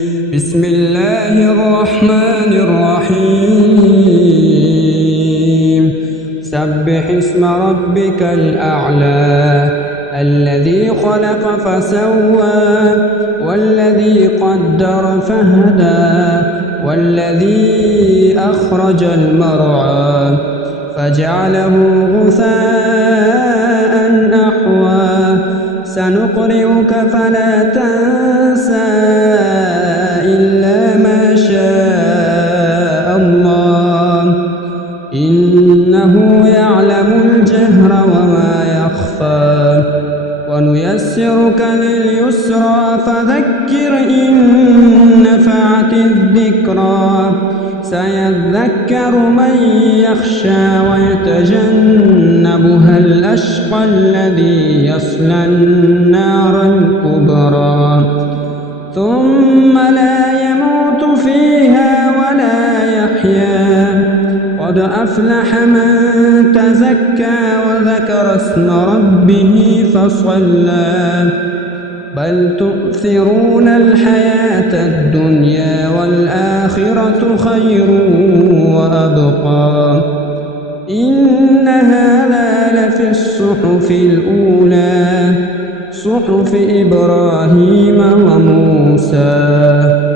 بسم الله الرحمن الرحيم سبح اسم ربك الأعلى الذي خلق فسوى والذي قدر فهدى والذي أخرج المرعى فجعله غثاء أحوى سنقرئك فلا تنسى إلا ما شاء الله إنه يعلم الجهر وما يخفى ونيسرك لليسرى فذكر إن نفعت الذكرى سيذكر من يخشى ويتجنبها الأشقى الذي يصلى النار الكبرى ثم لا يموت فيها ولا يحيا قد أفلح من تزكى وذكر اسم ربه فصلى بل تؤثرون الحياة الدنيا والآخرة خير وأبقى إن هذا لفي الصحف الأولى صحف إبراهيم وموسى.